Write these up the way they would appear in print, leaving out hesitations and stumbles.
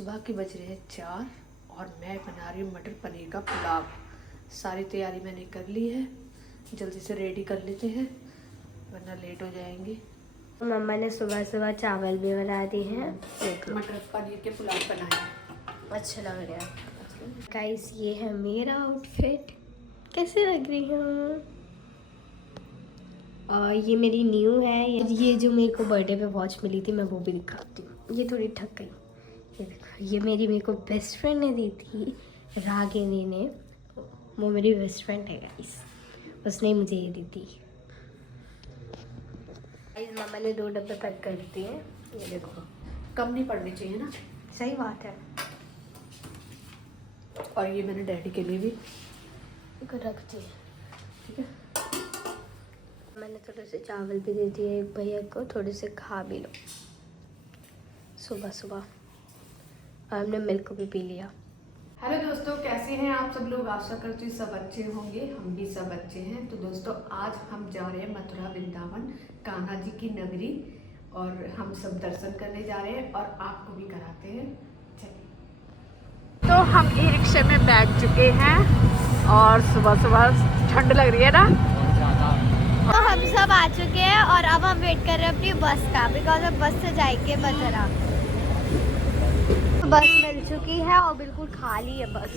सुबह के बज रहे हैं 4 और मैं बना रही हूँ मटर पनीर का पुलाव। सारी तैयारी मैंने कर ली है, जल्दी से रेडी कर लेते हैं वरना लेट हो जाएंगे। मम्मा ने सुबह सुबह चावल भी बना दिए हैं, मटर पनीर के पुलाव बनाए। अच्छा लग रहा है। गाइस ये है मेरा आउटफिट, कैसे लग रही हूँ। और ये मेरी न्यू है, ये जो मेरे को बर्थडे पे वॉच मिली थी मैं वो भी दिखाती हूँ। ये थोड़ी ठक गई। ये देखो, ये मेरे को बेस्ट फ्रेंड ने दी थी, रागिनी ने। वो मेरी बेस्ट फ्रेंड है गाइस, उसने ही मुझे ये दी थी। गाइस मामा ने 2 डब्बे पैक कर दिए। ये देखो, कम नहीं पड़नी चाहिए ना। सही बात है। और ये मैंने डैडी के लिए भी रखती है। ठीक है। मैंने थोड़े से चावल भी दे दिए एक भैया को, थोड़े से खा भी लो सुबह सुबह। और हमने मिल्क भी पी लिया। हेलो दोस्तों, कैसे हैं आप सब लोग। आशा करती हूँ सब अच्छे होंगे, हम भी सब अच्छे हैं। तो दोस्तों आज हम जा रहे हैं मथुरा वृंदावन, कान्हा जी की नगरी, और हम सब दर्शन करने जा रहे हैं और आपको भी कराते हैं। चलिए। तो हम ई रिक्शे में बैठ चुके हैं और सुबह सुबह ठंड लग रही है ना। तो हम सब आ चुके हैं और अब हम वेट कर रहे हैं अपनी बस का, बिकॉज अब बस से जाएंगे मथुरा। बस मिल चुकी है और बिल्कुल खाली है बस।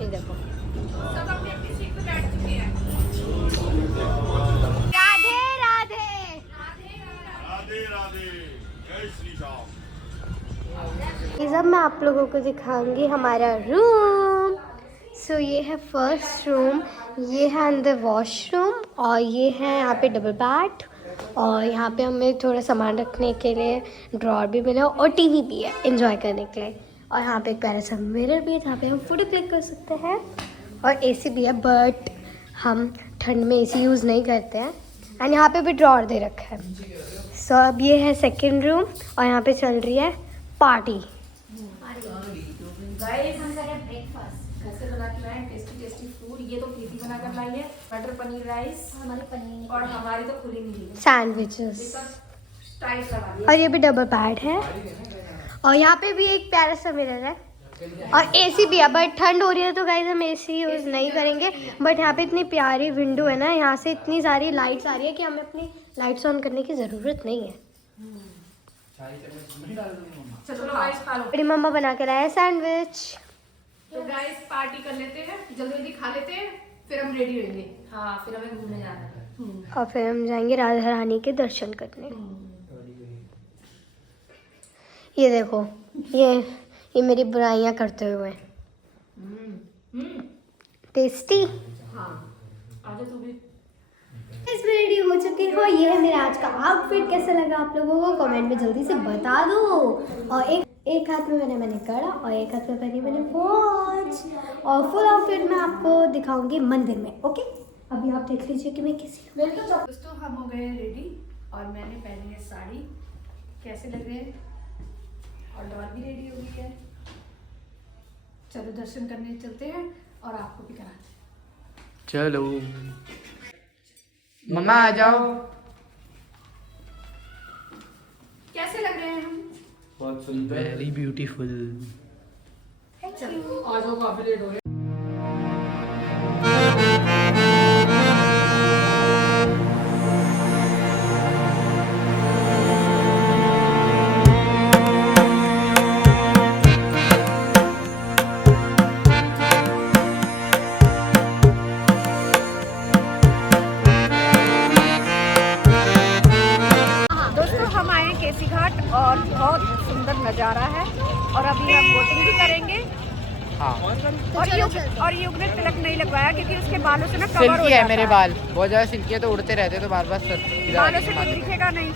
ये देखो, सब अपनी अपनी सीट पे बैठ चुके हैं। राधे राधे राधे राधे, जय श्री राम। ये सब मैं आप लोगों को दिखाऊंगी हमारा रूम। सो ये है फर्स्ट रूम, ये है अंदर वॉशरूम, और ये है यहाँ पे डबल बेड, और यहाँ पे हमें थोड़ा सामान रखने के लिए ड्रॉर भी मिला और टीवी भी है एंजॉय करने के लिए। और यहाँ पे एक प्यारा सा मिरर भी है जहाँ पे हम फोटो क्लिक कर सकते हैं, और एसी भी है, बट हम ठंड में एसी यूज़ नहीं करते हैं। एंड यहाँ पे भी ड्रॉर दे रखा है। सो अब ये है सेकेंड रूम, और यहाँ पे चल रही है पार्टी। गाइस हम कर रहे हैं ब्रेकफास्ट, घर से बना के लाए टेस्टी टेस्टी फूड। ये तो प्रीति बना कर लाई है, मटर पनीर राइस, हमारी पनीर, और हमारी तो खुली नहीं है सैंडविचेस, टाइट लगा दिया। और ये भी डबल बेड है, और यहाँ पे भी एक प्यारा सा मिरर है, और एसी भी है। बट ठंड हो रही है तो गाइस हम एसी यूज़ नहीं करेंगे। बट यहाँ पे इतनी प्यारी विंडो है ना, यहाँ से इतनी सारी लाइट्स आ रही है कि हमें अपनी लाइट्स ऑन करने की ज़रूरत नहीं है। चलो गाइस खा लो। मेरी मम्मा बना के लाया सैंडविच। तो गाइस पार्टी कर लेते हैं, जल्दी जल्दी खा लेते हैं, फिर हम रेडी होंगे। हाँ, फिर हमें घूमने जाना है। और फिर हम जाएंगे राधा रानी के दर्शन करने। ये देखो, ये मेरी बुराइयां करते हुए टेस्टी। हाँ, आजा तू भी। इस रेडी हो चुकी हो। ये है मेरा आज का आउटफिट। कैसा लगा आप लोगों को कमेंट में जल्दी से बता दो। और एक हाथ में मैंने कड़ा और एक हाथ में पहनी मैंने वॉच, और फुल आउटफिट मैं आपको दिखाऊंगी मंदिर में। ओके, अभी आप देख लीजिए कि मैं कैसी हूँ। दोस्तों हम हो गए रेडी और मैंने पहनी है साड़ी। कैसे लग रहे हैं? और डॉल भी रेडी हो गई है। चलो दर्शन करने चलते हैं और आपको भी कराते हैं। चलो मम्मा आ जाओ। कैसे लग रहे हैं हम? बहुत सुंदर, वेरी ब्यूटीफुल। चलो आ जाओ, काफी लेट हो गए। केसी घाट और बहुत सुंदर नज़ारा है, और अभी हम बोटिंग भी करेंगे। हाँ, और युग ने तिलक नहीं लगवाया क्योंकि उसके बालों से ना कवर हो सिल्की जाता है मेरे बाल, बहुत ज्यादा सिल्की है तो उड़ते रहते तो बार बार सर बालों से कुछ दिखेगा नहीं।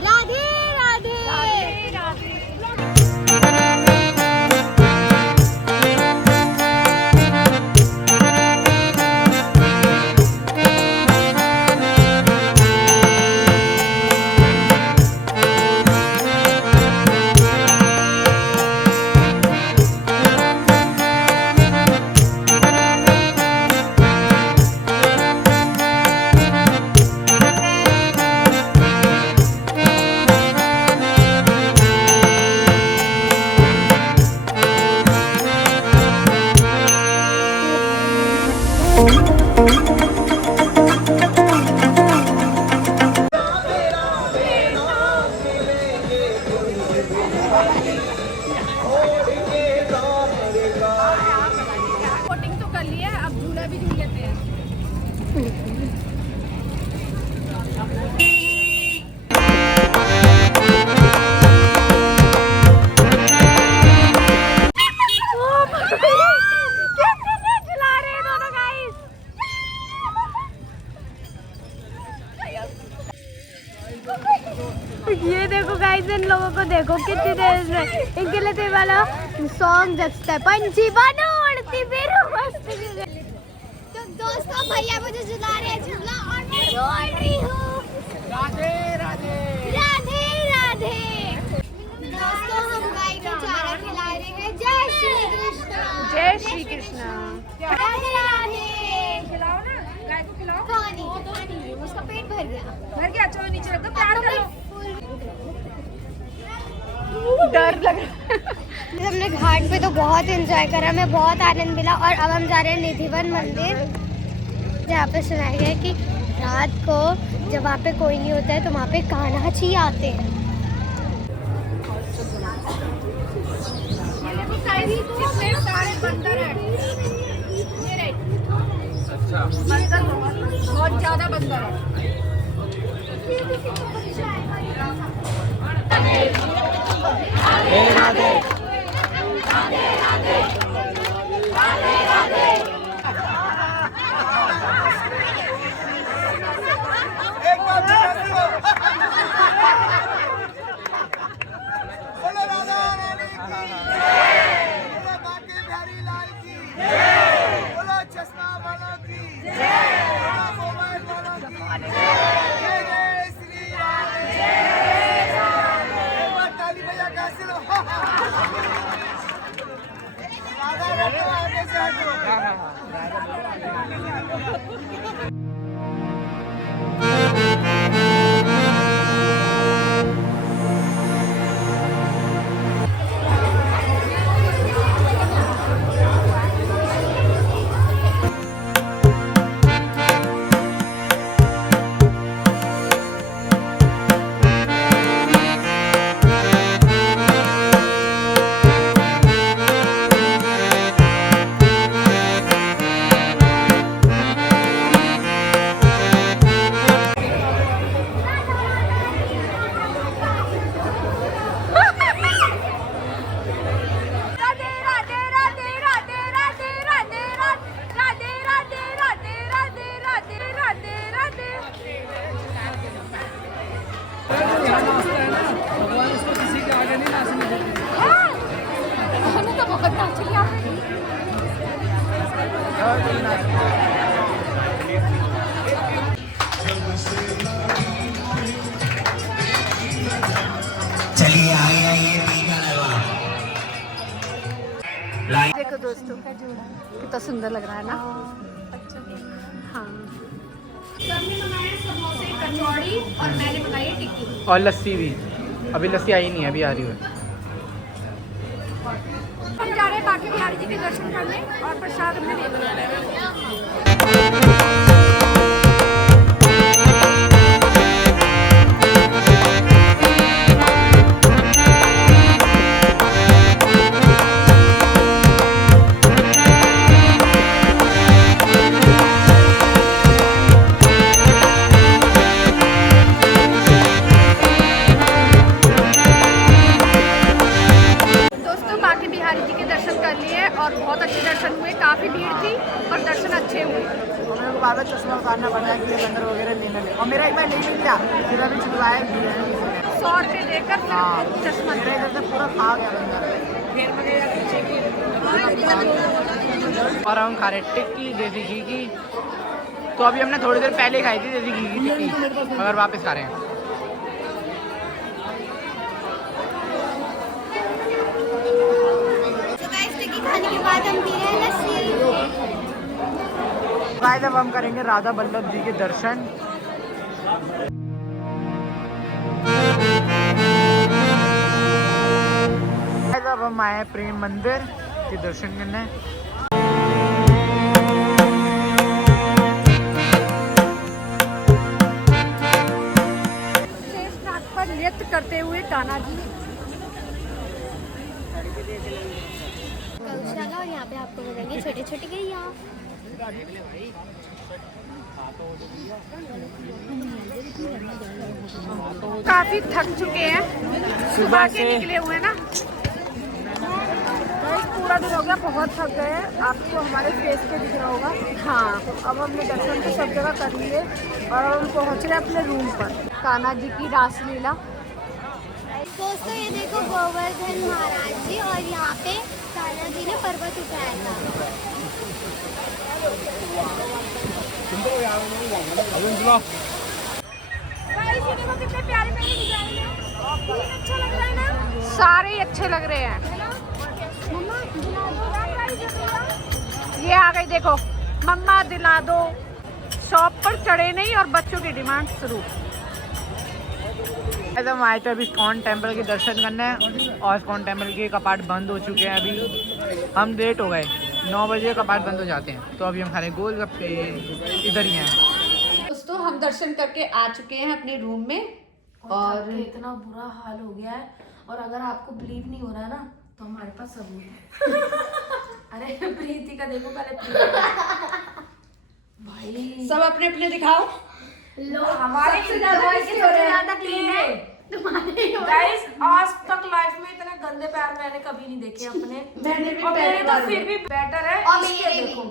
राधे राधे राधे राधे। ये देखो गाइस, इन लोगों को देखो कितनी देर से इनके लिए ते वाला सॉन्ग जचता है, पंछी बनो उड़ती फिरो मस्ती। तो दोस्तों भैया मुझे झुला रहे हैं झूला और मैं झूल रही हूँ। राधे राधे राधे राधे। दोस्तों हम गाय को चारा खिला रहे हैं। जय श्री कृष्ण। जय श्री कृष्ण। राधे राधे। खिलाओ ना, गाय को खिलाओ। पानी उसका पेट भर गया। भर गया, चलो नीचे रख दो, प्यार करो। डर लग रहा है। हमने घाट पे तो बहुत एंजॉय करा, हमें बहुत आनंद मिला। और अब हम जा रहे हैं निधिवन मंदिर, जहाँ पे सुनाया गया है कि रात को जब वहाँ पे कोई नहीं होता है तो वहाँ पे कान्हा आते हैं। कितने सारे बंदर हैं। ये रहे। बंदर बहुत ज्यादा बंदर है। बोलो राधा रानी की बोलो बांके बिहारी लाल की बोलो चश्मा वालों की बोलो मोबाइल वालों की जय जय श्री राम। एक बार ताली भैया कैसे लो। राधा राधा आगे से हटो। चलिए आइए ये टीका लगवा। देखो दोस्तों कितना सुंदर लग रहा है ना। हाँ, सबने बनाए समोसे, कचौड़ी और मैंने बनाई टिक्की। और लस्सी भी, अभी लस्सी आई नहीं है, अभी आ रही है। हम जा रहे हैं बांके बिहारी जी के दर्शन करने और प्रसाद हमने ले लिया। और बहुत अच्छे दर्शन हुए, काफ़ी भीड़ थी पर दर्शन अच्छे हुए। मेरे को बार-बार चश्मा उतारना पड़ रहा है कि ये बंदर वगैरह लेने लगे, और मेरा एक बार नहीं मिल गया, फिर अभी छुड़वाया 100 रुपये देकर फिर चश्मा मेरा इधर से पूरा खा गया बंदर। और हम खा रहे टिक्की देसी घी की, तो अभी हमने थोड़ी देर पहले खाई थी देसी घी की टिक्की, मगर वापस खा रहे हैं। खाने के बाद हम पी रहे हैं लस्सी। गाइस अब हम करेंगे राधा बल्लभ जी के दर्शन। गाइस अब हम आए प्रेम मंदिर के दर्शन करने। शेष नाग पर नृत्य करते हुए कान्हा जी। गौशाला, और यहाँ पे आपको मिलेंगे छोटे छोटे गैया। काफी थक चुके हैं, सुबह के निकले हुए ना। पूरा दिन हो गया, बहुत थक गए हैं। आपको हमारे फेस पे दिख रहा होगा। हाँ, अब हमने दर्शन तो सब जगह कर लिए और अब हम पहुँच रहे हैं अपने रूम पर। कान्हा जी की रासलीला। दोस्तों ये देखो गोवर्धन महाराज जी, और यहाँ पे कान्हा जी ने पर्वत उठाया था। कितने प्यारे प्यारे डिजाइन हैं। अच्छा लग रहा है ना, सारे ही अच्छे लग रहे हैं। ये आ गई देखो, मम्मा दिला दो। शॉप पर चढ़े नहीं और बच्चों की डिमांड शुरू। हम आए थे अभी इस्कॉन टेम्पल के दर्शन करने, और इस्कॉन टेम्पल के कपाट बंद हो चुके हैं। अभी हम लेट हो गए, 9 बजे कपाट बंद हो जाते हैं। तो अभी हम खाने गोलगप्पे इधर ही हैं। दोस्तों हम दर्शन करके आ चुके हैं अपने रूम में और इतना बुरा हाल हो गया है। और अगर आपको बिलीव नहीं हो रहा है ना, तो हमारे पास सबूत है। अरे प्रीति का देखो पहले, प्रीति भाई सब अपने अपने दिखाओ। हमारे सबसे ज्यादा क्लीन है गाइस। आज तक लाइफ में इतने गंदे पैर मैंने कभी नहीं देखे अपने। मैंने भी और मेरे पहली बार तो फिर भी बेटर है। और इसके मेरे देखो।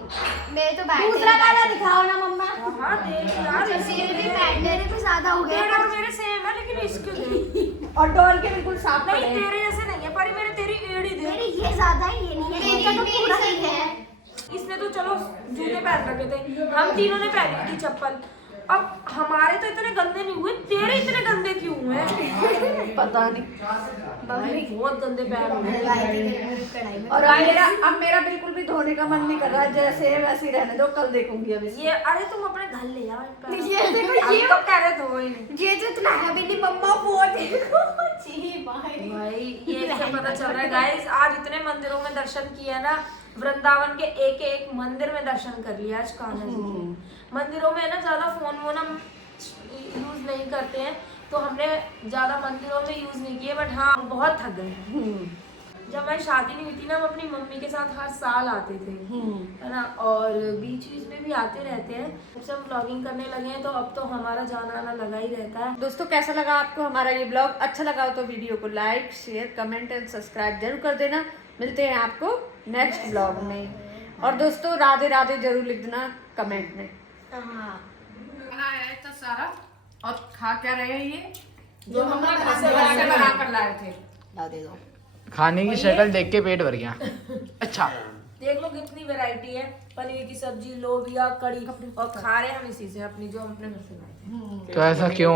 मेरे तो बैठ दूसरा वाला दिखाओ ना मम्मा। हाँ देख यार, मेरे भी बैठ, मेरे भी ज्यादा हो तेरे गया। और मेरे सेम है, लेकिन इसके देख। और डॉल के बिल्कुल साफ नहीं तेरे जैसे नहीं है, पर मेरे तेरी एड़ी देख। मेरे ये ज्यादा है, ये नहीं है। मेरा तो पूरा ही है। इसने तो चलो जूते पहन रखे थे, हम तीनों ने पहनी थी चप्पल। अब हमारे तो इतने गंदे नहीं हुए, तेरे इतने गंदे क्यों हुए? पता नहीं। भाई बहुत गंदे पैर हुए। और अब मेरा बिल्कुल भी धोने का मन नहीं कर रहा, जैसे है वैसे ही रहने दो, कल देखूंगी अब ये अरे तुम अपने घर ले जाओ इन पैरों। ये देखो, हम ये तो कह रहे थे वो ही नहीं। ये जो इतना हैवी नहीं मम्मा, वो देखो। जी भाई भाई ये इससे पता चल रहा है गाइस, आज इतने मंदिरों में दर्शन किया ना, वृंदावन के एक एक मंदिर में दर्शन कर लिया आज कान्हा जी के। मंदिरों में ना ज्यादा फोन वोन हम यूज नहीं करते हैं, तो हमने ज्यादा मंदिरों में यूज नहीं किए। बट हाँ बहुत थक गए। जब हमारी शादी नहीं हुई थी ना, हम अपनी मम्मी के साथ हर साल आते थे, है ना। और बीच बीच में भी आते रहते हैं। जब से हम व्लॉगिंग करने लगे हैं, तो अब तो हमारा जाना आना लगा ही रहता है। दोस्तों कैसा लगा आपको हमारा ये ब्लॉग? अच्छा लगा हो तो वीडियो को like, share, comment and subscribe जरूर कर देना। मिलते हैं आपको नेक्स्ट ब्लॉग में। और दोस्तों राधे राधे जरूर लिख देना कमेंट में। खाना आया था सारा, और खा क्या रहे हैं ये जो हमने घर से बना कर लाए थे। खाने की शक्ल देख के पेट भर गया। अच्छा देख लो कितनी वैरायटी है, पनीर की सब्जी, लोबिया, कड़ी, और खा रहे हम इसी से अपनी जो हम अपने घर से लाए थे। तो ऐसा क्यों?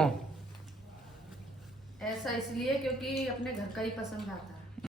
ऐसा इसलिए क्योंकि अपने घर का ही पसंद आता है।